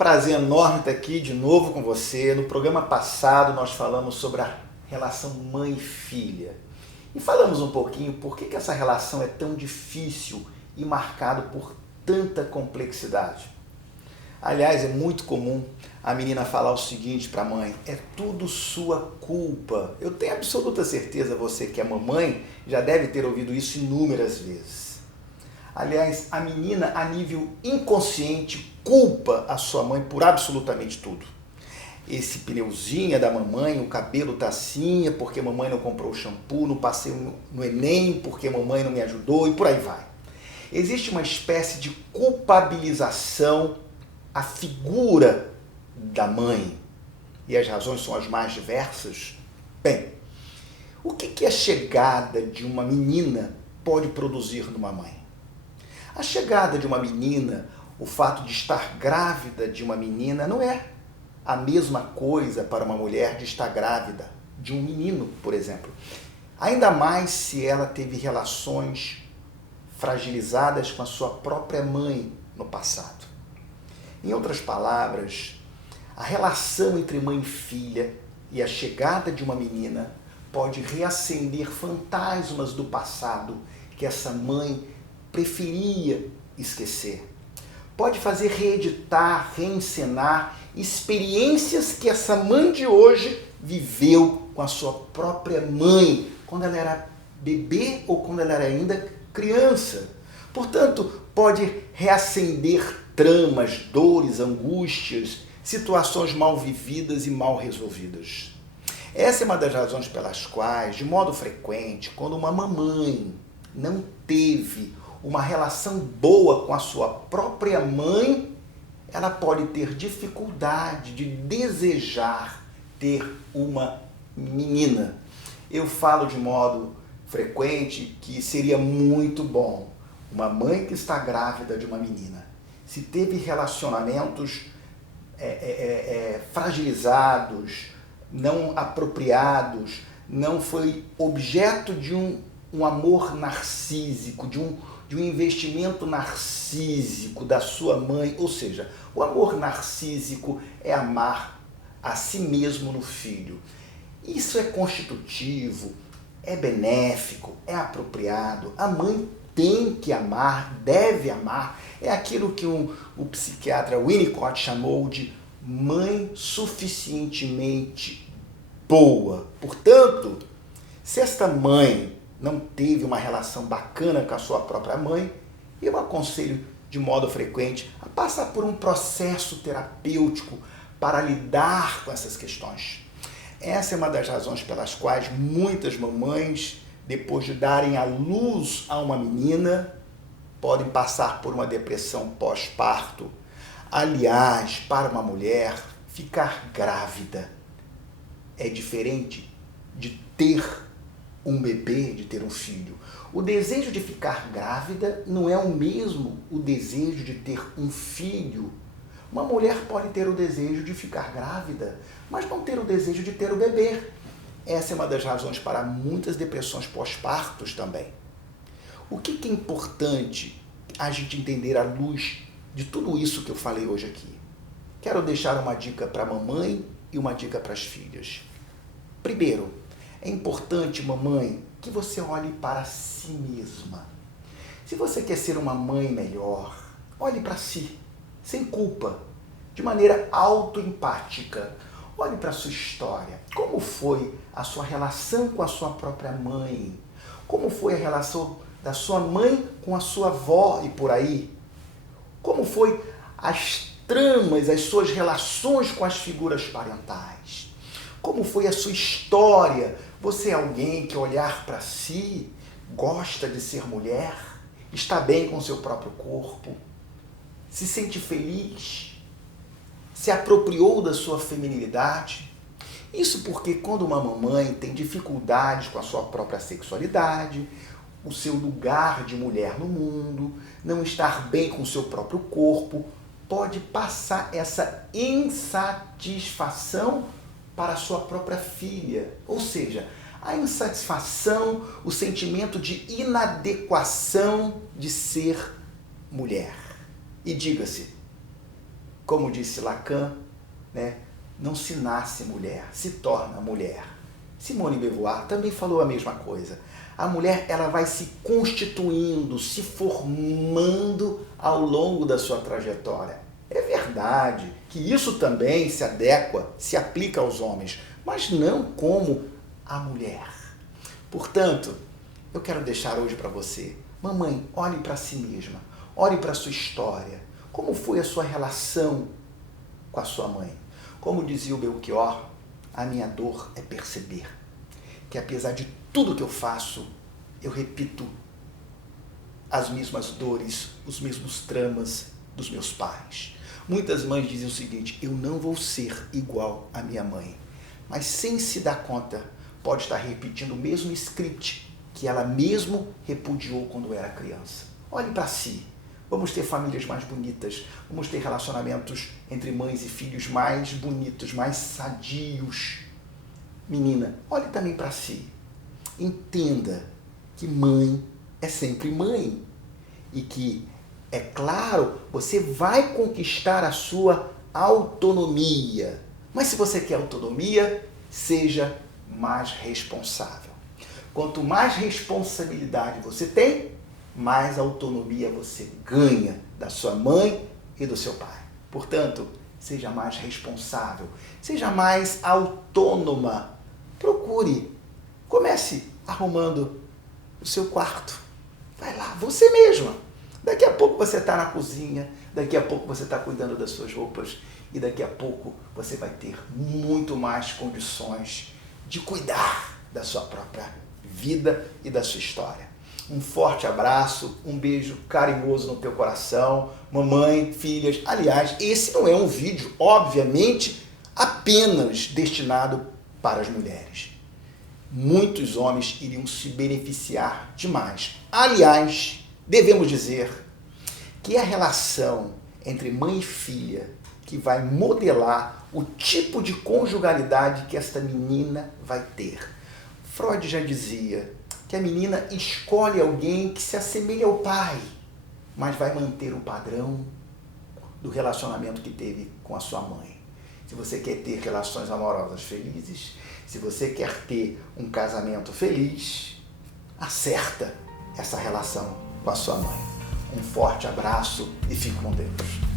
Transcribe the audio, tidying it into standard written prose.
prazer enorme estar aqui de novo com você. No programa passado nós falamos sobre a relação mãe e filha. E falamos um pouquinho por que essa relação é tão difícil e marcada por tanta complexidade. Aliás, é muito comum a menina falar o seguinte para a mãe: é tudo sua culpa. Eu tenho absoluta certeza, você que é mamãe já deve ter ouvido isso inúmeras vezes. Aliás, a menina, a nível inconsciente, culpa a sua mãe por absolutamente tudo. Esse pneuzinho é da mamãe, o cabelo tá assim, é porque a mamãe não comprou o shampoo, não passei no Enem porque a mamãe não me ajudou e por aí vai. Existe uma espécie de culpabilização à figura da mãe. E as razões são as mais diversas. Bem, o que a chegada de uma menina pode produzir numa mãe? A chegada de uma menina, o fato de estar grávida de uma menina, não é a mesma coisa para uma mulher de estar grávida de um menino, por exemplo. Ainda mais se ela teve relações fragilizadas com a sua própria mãe no passado. Em outras palavras, a relação entre mãe e filha e a chegada de uma menina pode reacender fantasmas do passado que essa mãe preferia esquecer. Pode fazer reeditar, reencenar experiências que essa mãe de hoje viveu com a sua própria mãe, quando ela era bebê ou quando ela era ainda criança. Portanto, pode reacender tramas, dores, angústias, situações mal vividas e mal resolvidas. Essa é uma das razões pelas quais, de modo frequente, quando uma mamãe não teve uma relação boa com a sua própria mãe, ela pode ter dificuldade de desejar ter uma menina. Eu falo de modo frequente que seria muito bom uma mãe que está grávida de uma menina, se teve relacionamentos fragilizados, não apropriados, não foi objeto de um amor narcísico, de um investimento narcísico da sua mãe. Ou seja, o amor narcísico é amar a si mesmo no filho. Isso é constitutivo, é benéfico, é apropriado. A mãe tem que amar, deve amar. É aquilo que o psiquiatra Winnicott chamou de mãe suficientemente boa. Portanto, se esta mãe não teve uma relação bacana com a sua própria mãe, eu aconselho de modo frequente a passar por um processo terapêutico para lidar com essas questões. Essa é uma das razões pelas quais muitas mamães, depois de darem à luz a uma menina, podem passar por uma depressão pós-parto. Aliás, para uma mulher, ficar grávida é diferente de ter um bebê, de ter um filho. O desejo de ficar grávida não é o mesmo o desejo de ter um filho. Uma mulher pode ter o desejo de ficar grávida, mas não ter o desejo de ter o bebê. Essa é uma das razões para muitas depressões pós-partos também. O que é importante a gente entender à luz de tudo isso que eu falei hoje aqui? Quero deixar uma dica para a mamãe e uma dica para as filhas. Primeiro, é importante, mamãe, que você olhe para si mesma. Se você quer ser uma mãe melhor, olhe para si, sem culpa, de maneira autoempática. Olhe para a sua história. Como foi a sua relação com a sua própria mãe? Como foi a relação da sua mãe com a sua avó e por aí? Como foi as tramas, as suas relações com as figuras parentais? Como foi a sua história? Você é alguém que, olhar para si, gosta de ser mulher? Está bem com o seu próprio corpo? Se sente feliz? Se apropriou da sua feminilidade? Isso porque quando uma mamãe tem dificuldades com a sua própria sexualidade, o seu lugar de mulher no mundo, não estar bem com o seu próprio corpo, pode passar essa insatisfação para a sua própria filha. Ou seja, a insatisfação, o sentimento de inadequação de ser mulher. E diga-se, como disse Lacan, né, não se nasce mulher, se torna mulher. Simone de Beauvoir também falou a mesma coisa. A mulher, ela vai se constituindo, se formando ao longo da sua trajetória. É verdade que isso também se adequa, se aplica aos homens, mas não como a mulher. Portanto, eu quero deixar hoje para você, mamãe, olhe para si mesma, olhe para a sua história. Como foi a sua relação com a sua mãe? Como dizia o Belchior, a minha dor é perceber que apesar de tudo que eu faço, eu repito as mesmas dores, os mesmos dramas dos meus pais. Muitas mães dizem o seguinte: eu não vou ser igual à minha mãe. Mas sem se dar conta, pode estar repetindo o mesmo script que ela mesmo repudiou quando era criança. Olhe para si. Vamos ter famílias mais bonitas, vamos ter relacionamentos entre mães e filhos mais bonitos, mais sadios. Menina, olhe também para si. Entenda que mãe é sempre mãe. E que, é claro, você vai conquistar a sua autonomia. Mas se você quer autonomia, seja mais responsável. Quanto mais responsabilidade você tem, mais autonomia você ganha da sua mãe e do seu pai. Portanto, seja mais responsável, seja mais autônoma. Procure, comece arrumando o seu quarto. Vai lá, você mesma. Daqui a pouco você está na cozinha, daqui a pouco você está cuidando das suas roupas e daqui a pouco você vai ter muito mais condições de cuidar da sua própria vida e da sua história. Um forte abraço, um beijo carinhoso no teu coração, mamãe, filhas. Aliás, esse não é um vídeo, obviamente, apenas destinado para as mulheres. Muitos homens iriam se beneficiar demais. Aliás, devemos dizer que é a relação entre mãe e filha que vai modelar o tipo de conjugalidade que esta menina vai ter. Freud já dizia que a menina escolhe alguém que se assemelha ao pai, mas vai manter o padrão do relacionamento que teve com a sua mãe. Se você quer ter relações amorosas felizes, se você quer ter um casamento feliz, acerta essa relação com a sua mãe. Um forte abraço e fique com Deus.